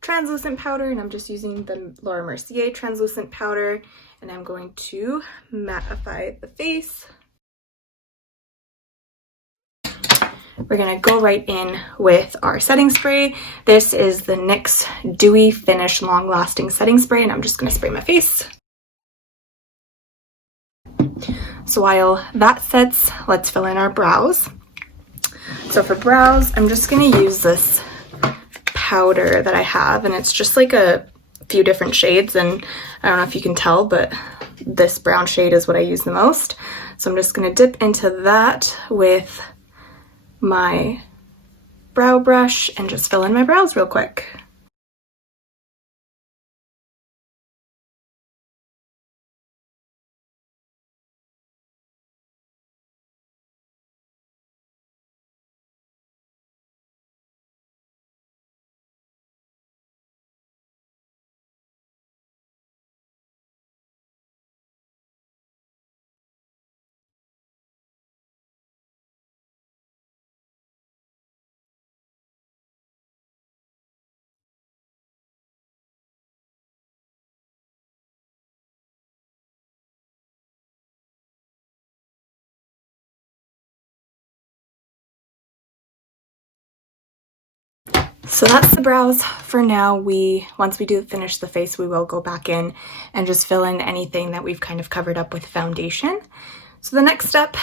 translucent powder, and I'm just using the Mercier translucent powder, and I'm going to mattify the face. We're gonna go right in with our setting spray. This is the NYX Dewy Finish Long Lasting Setting Spray, and I'm just gonna spray my face. So while that sets, let's fill in our brows. So for brows, I'm just gonna use this powder that I have, and it's just like a few different shades, and I don't know if you can tell, but this brown shade is what I use the most. So I'm just gonna dip into that with my brow brush and just fill in my brows real quick. So that's the brows for now. Once we do finish the face, we will go back in and just fill in anything that we've kind of covered up with foundation. So the next step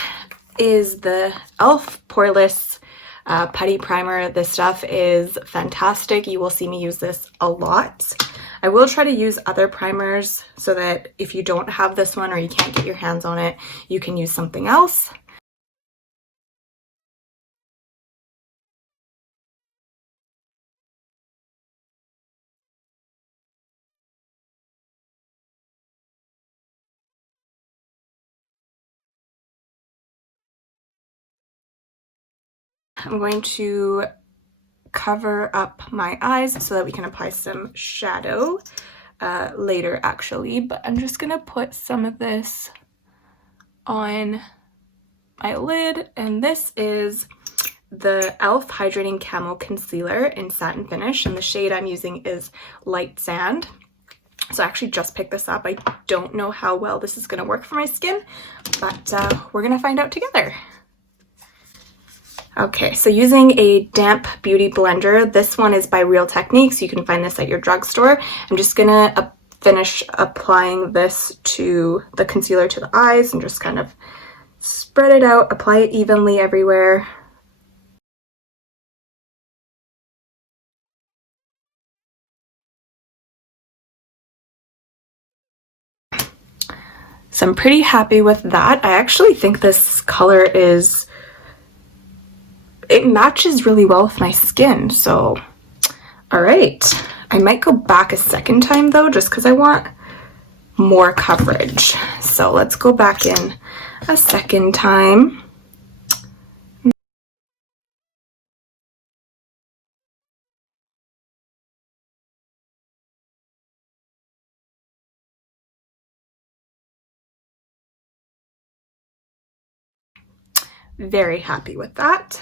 is the e.l.f. Poreless Putty Primer. This stuff is fantastic. You will see me use this a lot. I will try to use other primers so that if you don't have this one or you can't get your hands on it, you can use something else. I'm going to cover up my eyes so that we can apply some shadow later actually, but I'm just gonna put some of this on my lid, and this is the e.l.f. Hydrating Camo Concealer in Satin Finish, and the shade I'm using is Light Sand. So I actually just picked this up. I don't know how well this is gonna work for my skin, but we're gonna find out together. Okay, so using a damp beauty blender, this one is by Real Techniques. You can find this at your drugstore. I'm just gonna finish applying this to the concealer to the eyes and just kind of spread it out, apply it evenly everywhere. So I'm pretty happy with that. I actually think this color it matches really well with my skin, so all right. I might go back a second time though, just because I want more coverage. So let's go back in a second time. Very happy with that.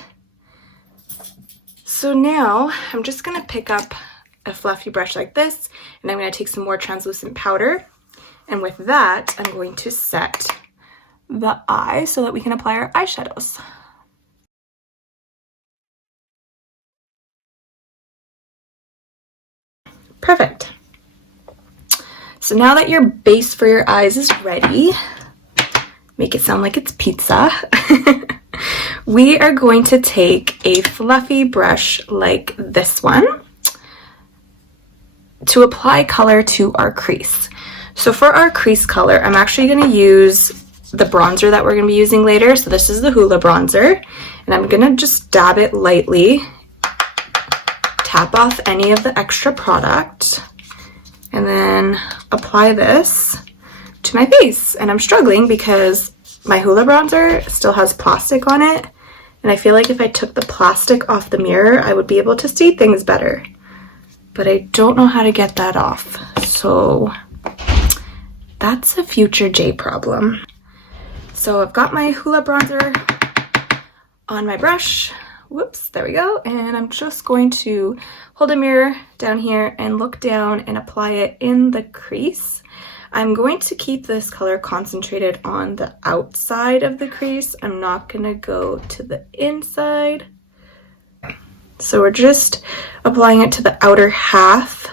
So now I'm just gonna pick up a fluffy brush like this, and I'm gonna take some more translucent powder, and with that I'm going to set the eye so that we can apply our eyeshadows. Perfect. So now that your base for your eyes is ready, make it sound like it's pizza. We are going to take a fluffy brush like this one to apply color to our crease. So for our crease color, I'm actually going to use the bronzer that we're going to be using later. So this is the Hoola bronzer, and I'm going to just dab it lightly, tap off any of the extra product, and then apply this to my face. And I'm struggling because my Hoola bronzer still has plastic on it, and I feel like if I took the plastic off the mirror, I would be able to see things better. But I don't know how to get that off, so that's a future J problem. So I've got my Hoola bronzer on my brush. whoops, there we go. And I'm just going to hold a mirror down here and look down and apply it in the crease. I'm going to keep this color concentrated on the outside of the crease. I'm not going to go to the inside. So we're just applying it to the outer half.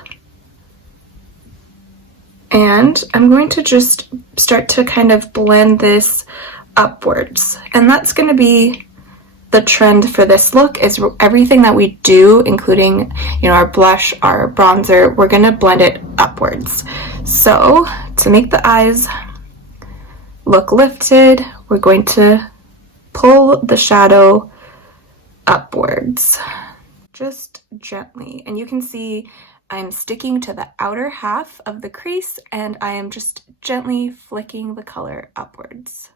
And I'm going to just start to kind of blend this upwards. And that's going to be the trend for this look, is everything that we do, including, you know, our blush, our bronzer, we're going to blend it upwards. So to make the eyes look lifted, we're going to pull the shadow upwards, just gently. And you can see I'm sticking to the outer half of the crease, and I am just gently flicking the color upwards.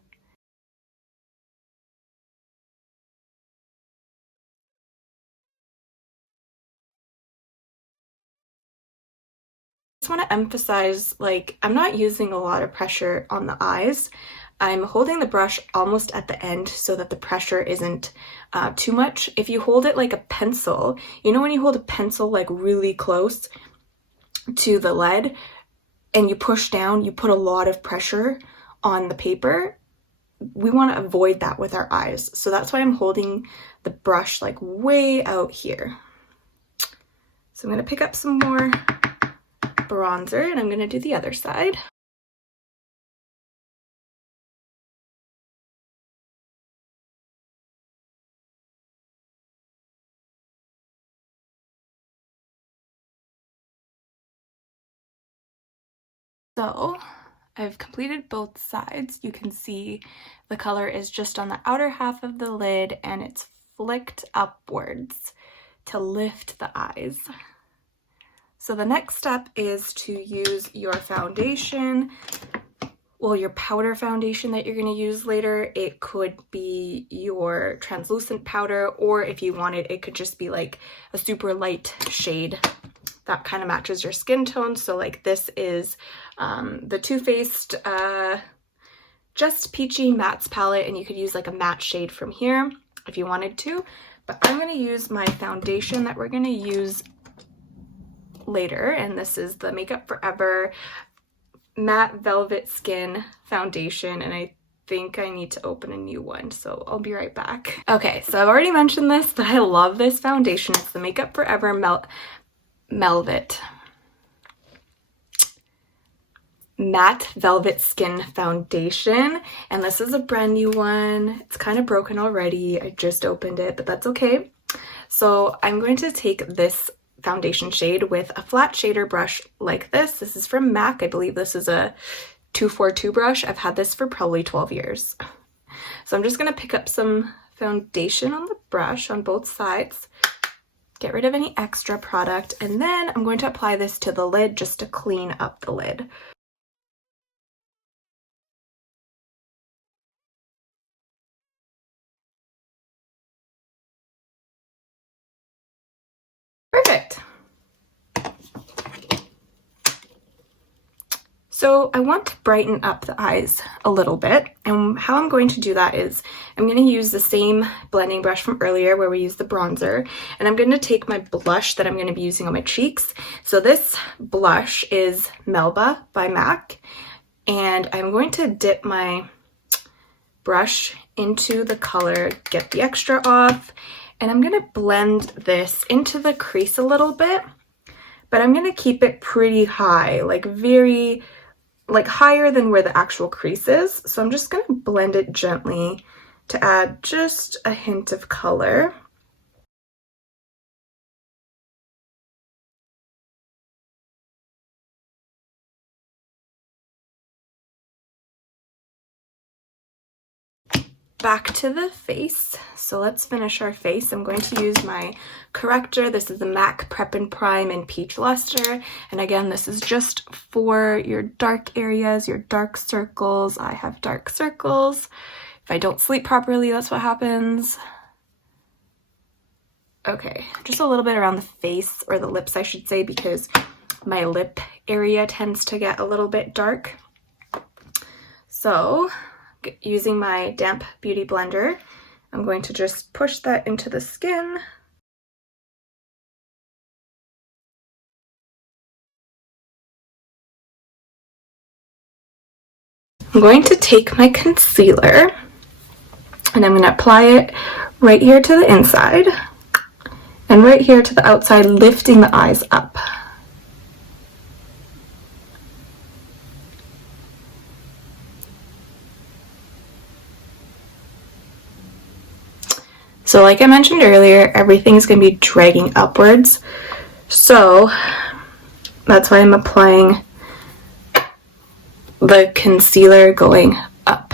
I just want to emphasize, like, I'm not using a lot of pressure on the eyes. I'm holding the brush almost at the end so that the pressure isn't too much. If you hold it like a pencil, you know when you hold a pencil like really close to the lead and you push down, you put a lot of pressure on the paper. We want to avoid that with our eyes. So that's why I'm holding the brush like way out here. So I'm going to pick up some more bronzer and I'm going to do the other side. So I've completed both sides. You can see the color is just on the outer half of the lid and it's flicked upwards to lift the eyes. So the next step is to use your foundation, well, your powder foundation that you're going to use later. It could be your translucent powder, or if you wanted, it could just be like a super light shade that kind of matches your skin tone. So like this is the Too Faced Just Peachy Mattes palette, and you could use like a matte shade from here if you wanted to. But I'm going to use my foundation that we're going to use later, and this is the Makeup Forever Matte Velvet Skin Foundation, and I think I need to open a new one, so I'll be right back. Okay, so I've already mentioned this, but I love this foundation. It's the Makeup Forever Matte Velvet Skin Foundation, and this is a brand new one. It's kind of broken already. I just opened it, but that's okay. So I'm going to take this foundation shade with a flat shader brush like this. This is from MAC. I believe this is a 242 brush. I've had this for probably 12 years. So I'm just going to pick up some foundation on the brush on both sides, get rid of any extra product, and then I'm going to apply this to the lid just to clean up the lid. Perfect. So I want to brighten up the eyes a little bit, and how I'm going to do that is I'm going to use the same blending brush from earlier where we used the bronzer, and I'm going to take my blush that I'm going to be using on my cheeks. So this blush is Melba by MAC, and I'm going to dip my brush into the color, get the extra off, and I'm going to blend this into the crease a little bit, but I'm going to keep it pretty high, like very, like higher than where the actual crease is. So I'm just going to blend it gently to add just a hint of color. Back to the face. So let's finish our face. I'm going to use my corrector. This is the MAC Prep and Prime in Peach Lustre. And again, this is just for your dark areas, your dark circles. I have dark circles. If I don't sleep properly, that's what happens. Okay, just a little bit around the face, or the lips I should say, because my lip area tends to get a little bit dark. So using my damp beauty blender, I'm going to just push that into the skin. I'm going to take my concealer and I'm going to apply it right here to the inside and right here to the outside, lifting the eyes up. So like I mentioned earlier, everything's going to be dragging upwards. So that's why I'm applying the concealer going up.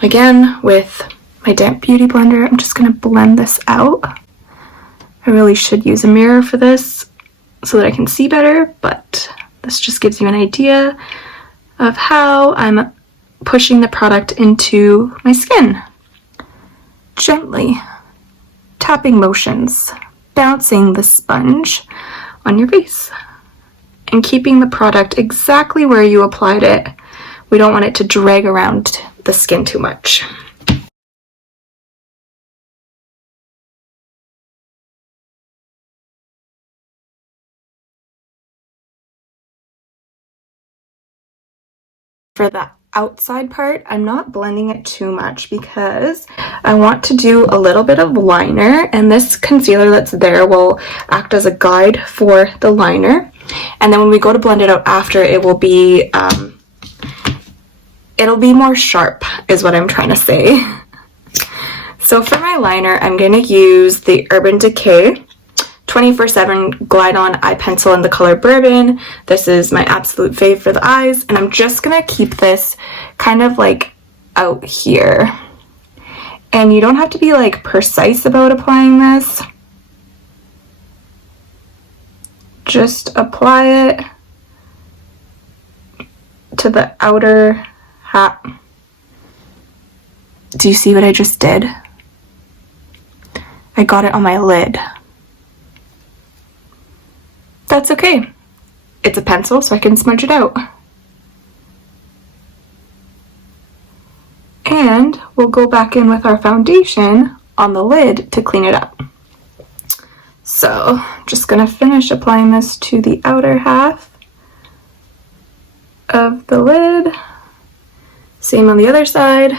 Again, with my damp beauty blender, I'm just going to blend this out. I really should use a mirror for this so that I can see better, but this just gives you an idea of how I'm pushing the product into my skin. Gently tapping motions, bouncing the sponge on your face, and keeping the product exactly where you applied it. We don't want it to drag around the skin too much. For the outside part, I'm not blending it too much because I want to do a little bit of liner, and this concealer that's there will act as a guide for the liner. And then when we go to blend it out after, it will be it'll be more sharp is what I'm trying to say. So for my liner, I'm going to use the Urban Decay 24/7 Glide On Eye Pencil in the color Bourbon. This is my absolute fave for the eyes, and I'm just going to keep this kind of like out here. And you don't have to be like precise about applying this. Just apply it to the outer half. Do you see what I just did? I got it on my lid. That's okay. It's a pencil, so I can smudge it out. And we'll go back in with our foundation on the lid to clean it up. So I'm just going to finish applying this to the outer half of the lid. Same on the other side.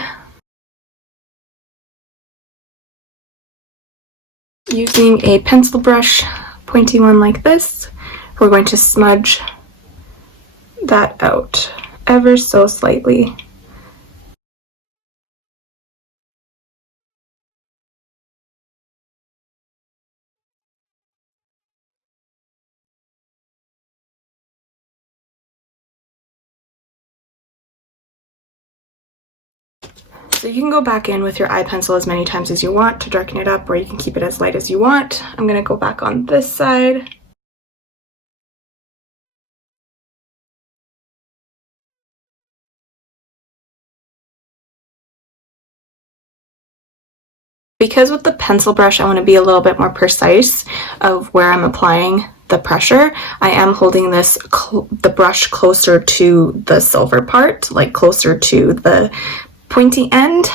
Using a pencil brush, pointy one like this, we're going to smudge that out ever so slightly. So you can go back in with your eye pencil as many times as you want to darken it up, or you can keep it as light as you want. I'm going to go back on this side. Because with the pencil brush I want to be a little bit more precise of where I'm applying the pressure, I am holding this the brush closer to the silver part, like closer to the pointy end.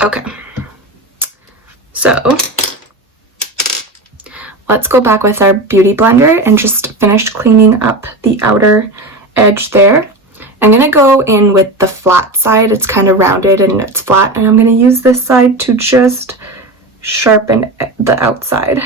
Okay, so let's go back with our beauty blender and just finish cleaning up the outer edge there. I'm going to go in with the flat side. It's kind of rounded and it's flat, and I'm going to use this side to just sharpen the outside.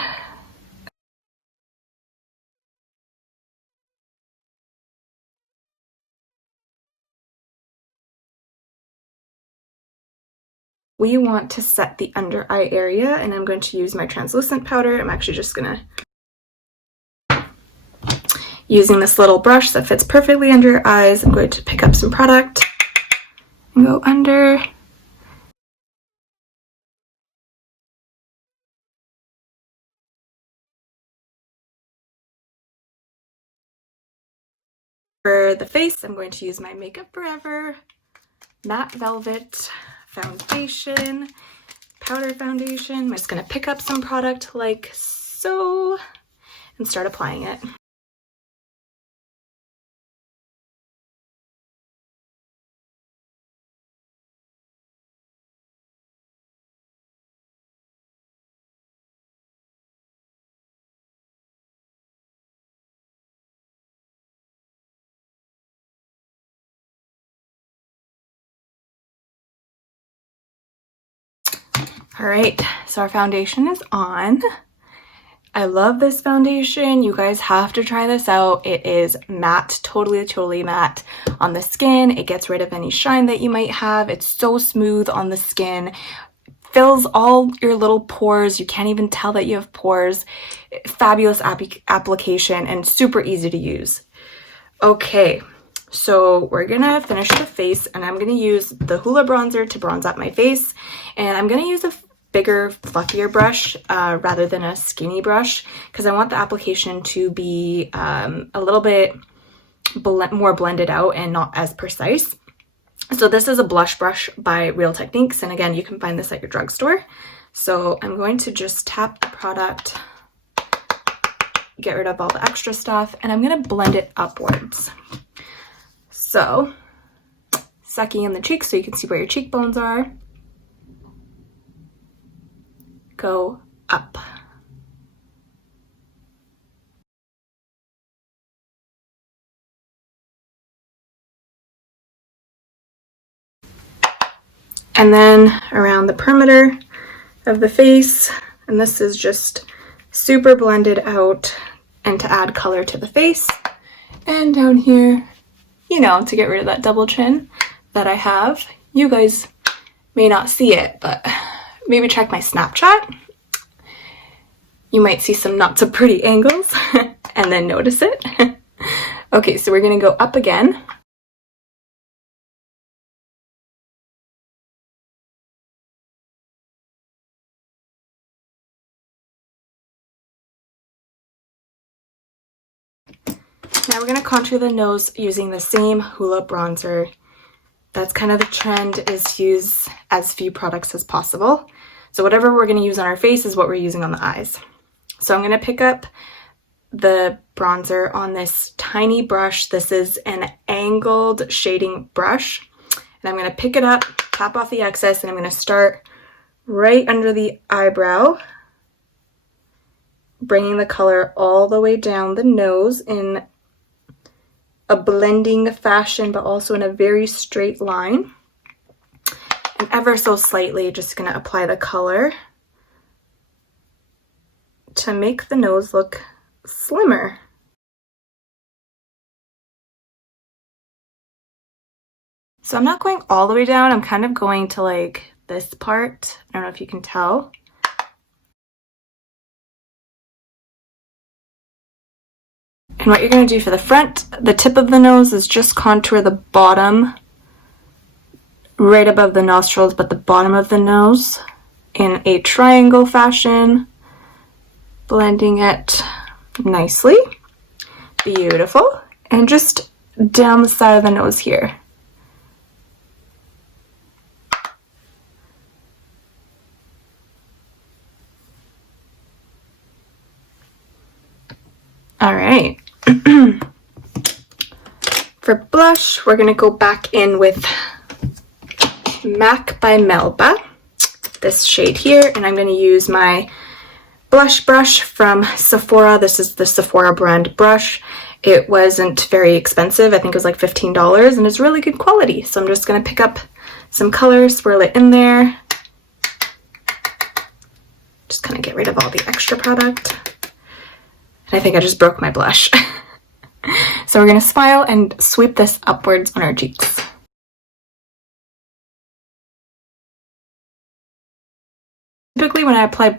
We want to set the under eye area, and I'm going to use my translucent powder. I'm actually just going to, using this little brush that fits perfectly under your eyes, I'm going to pick up some product and go under. For the face, I'm going to use my Makeup Forever Matte Velvet Foundation, powder foundation. I'm just going to pick up some product like so and start applying it. All right, so our foundation is on. I love this foundation. You guys have to try this out. It is matte, totally matte on the skin. It gets rid of any shine that you might have. It's so smooth on the skin. Fills all your little pores. You can't even tell that you have pores. Fabulous application and super easy to use. Okay, so we're gonna finish the face, and I'm gonna use the Hoola bronzer to bronze up my face, and I'm gonna use a bigger, fluffier brush rather than a skinny brush, because I want the application to be a little bit more blended out and not as precise. So this is a blush brush by Real Techniques, and again, you can find this at your drugstore. So I'm going to just tap the product, get rid of all the extra stuff, and I'm gonna blend it upwards. So sucking in the cheeks so you can see where your cheekbones are. Go up. And then around the perimeter of the face, and this is just super blended out and to add color to the face. And down here, you know, to get rid of that double chin that I have. You guys may not see it, but maybe check my Snapchat. You might see some not so pretty angles and then notice it. Okay, so we're gonna go up again. Now we're gonna contour the nose using the same Hoola bronzer. That's kind of the trend, is to use as few products as possible. So whatever we're gonna use on our face is what we're using on the eyes. So I'm gonna pick up the bronzer on this tiny brush. This is an angled shading brush. And I'm gonna pick it up, tap off the excess, and I'm gonna start right under the eyebrow, bringing the color all the way down the nose in a blending fashion, but also in a very straight line. And ever so slightly, just gonna apply the color to make the nose look slimmer. So I'm not going all the way down, I'm kind of going to like this part. I don't know if you can tell. And what you're going to do for the front, the tip of the nose, is just contour the bottom, right above the nostrils, but the bottom of the nose in a triangle fashion, blending it nicely. Beautiful. And just down the side of the nose here. All right. For blush, we're gonna go back in with MAC by Melba, this shade here, and I'm gonna use my blush brush from Sephora. This is the Sephora brand brush. It wasn't very expensive. I think it was like $15, and it's really good quality. So I'm just gonna pick up some color, swirl it in there. Just kind of get rid of all the extra product. And I think I just broke my blush. So we're gonna smile and sweep this upwards on our cheeks. Typically when I apply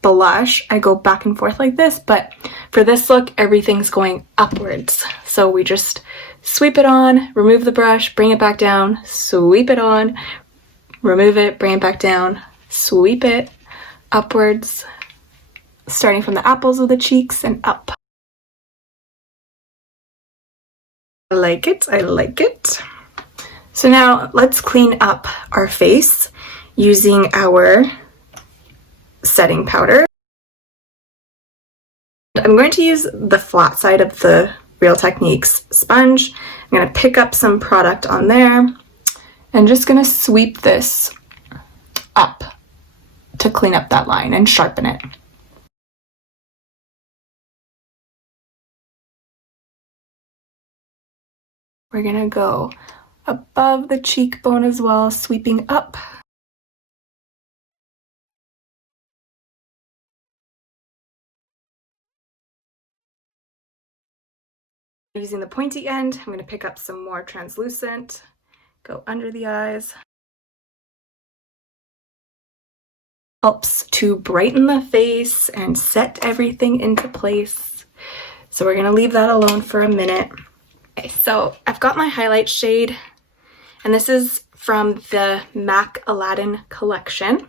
blush, I go back and forth like this, but for this look, everything's going upwards. So we just sweep it on, remove the brush, bring it back down, sweep it on, remove it, bring it back down, sweep it upwards, starting from the apples of the cheeks and up. I like it, I like it. So now let's clean up our face using our setting powder. I'm going to use the flat side of the Real Techniques sponge. I'm going to pick up some product on there and just going to sweep this up to clean up that line and sharpen it. We're going to go above the cheekbone as well, sweeping up. Using the pointy end, I'm going to pick up some more translucent, go under the eyes. Helps to brighten the face and set everything into place. So we're going to leave that alone for a minute. Okay, so I've got my highlight shade, and this is from the MAC Aladdin collection,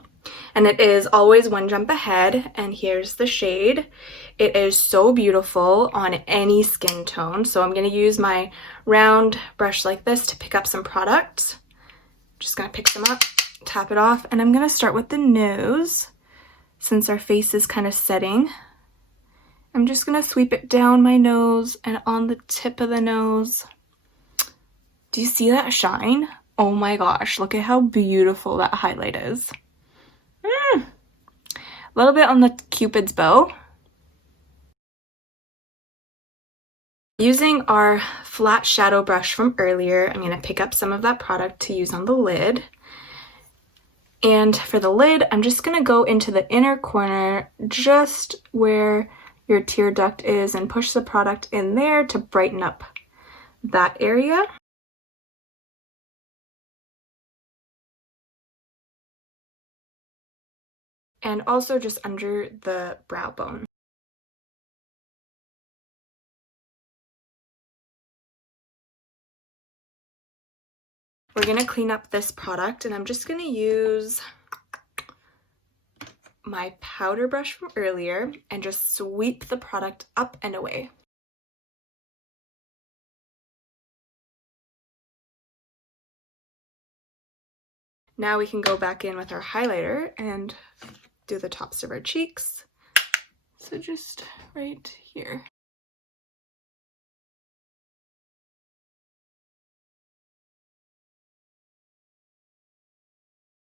and it is Always One Jump Ahead, and here's the shade. It is so beautiful on any skin tone, so I'm going to use my round brush like this to pick up some product. Just going to pick them up, tap it off, and I'm going to start with the nose since our face is kind of setting. I'm just going to sweep it down my nose and on the tip of the nose. Do you see that shine? Oh my gosh, look at how beautiful that highlight is. A little bit on the Cupid's bow. Using our flat shadow brush from earlier, I'm going to pick up some of that product to use on the lid. And for the lid, I'm just going to go into the inner corner, just where your tear duct is, and push the product in there to brighten up that area. And also just under the brow bone. We're going to clean up this product, and I'm just going to use my powder brush from earlier and just sweep the product up and away. Now we can go back in with our highlighter and do the tops of our cheeks. So just right here.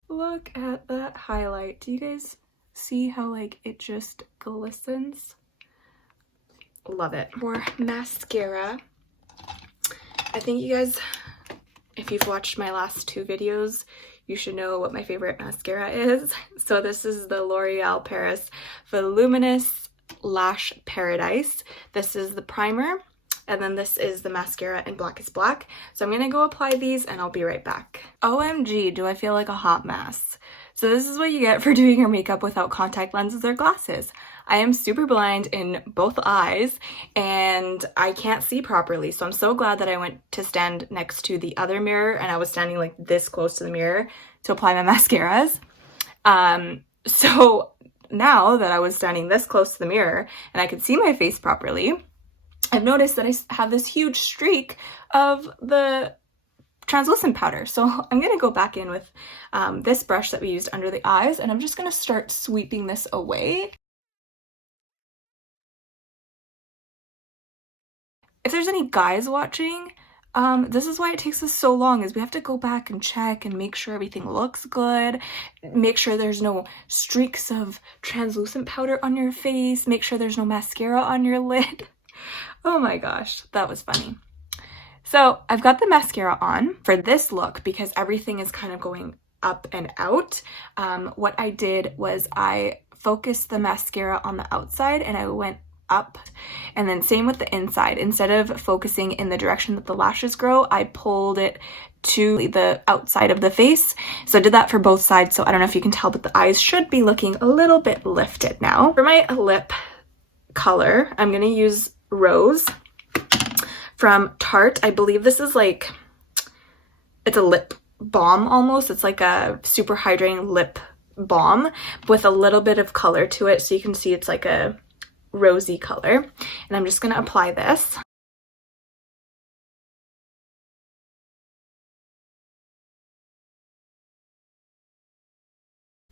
Look at that highlight. Do you guys see how like it just glistens? Love it. For mascara, I think you guys, if you've watched my last two videos, you should know what my favorite mascara is. So this is the L'Oreal Paris Voluminous Lash Paradise. This is the primer, and then this is the mascara in Black is Black. So I'm gonna go apply these and I'll be right back. OMG, do I feel like a hot mess. So this is what you get for doing your makeup without contact lenses or glasses. I am super blind in both eyes and I can't see properly. So I'm so glad that I went to stand next to the other mirror, and I was standing like this close to the mirror to apply my mascaras. So now that I was standing this close to the mirror and I could see my face properly, I've noticed that I have this huge streak of the translucent powder. So I'm going to go back in with this brush that we used under the eyes, and I'm just going to start sweeping this away. If there's any guys watching, this is why it takes us so long, is we have to go back and check and make sure everything looks good, make sure there's no streaks of translucent powder on your face, make sure there's no mascara on your lid. Oh my gosh, that was funny. So I've got the mascara on for this look because everything is kind of going up and out. What I did was I focused the mascara on the outside and I went up, and then same with the inside. Instead of focusing in the direction that the lashes grow, I pulled it to the outside of the face. So I did that for both sides. So I don't know if you can tell, but the eyes should be looking a little bit lifted now. For my lip color, I'm going to use Rose from Tarte. I believe this is like, it's a lip balm almost. It's like a super hydrating lip balm with a little bit of color to it. So you can see it's like a rosy color. And I'm just going to apply this.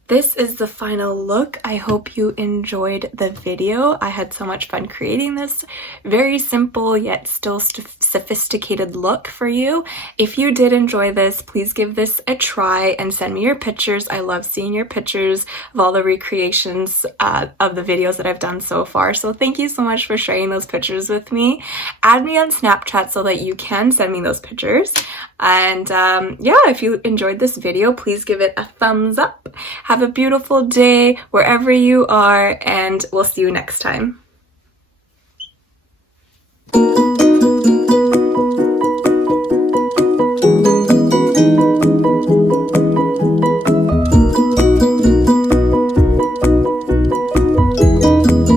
This is the final look. I hope you enjoyed the video. I had so much fun creating this very simple yet still sophisticated look for you. If you did enjoy this, please give this a try and send me your pictures. I love seeing your pictures of all the recreations of the videos that I've done so far. So thank you so much for sharing those pictures with me. Add me on Snapchat so that you can send me those pictures. And yeah, if you enjoyed this video, please give it a thumbs up. Have a beautiful day wherever you are, and we'll see you next time.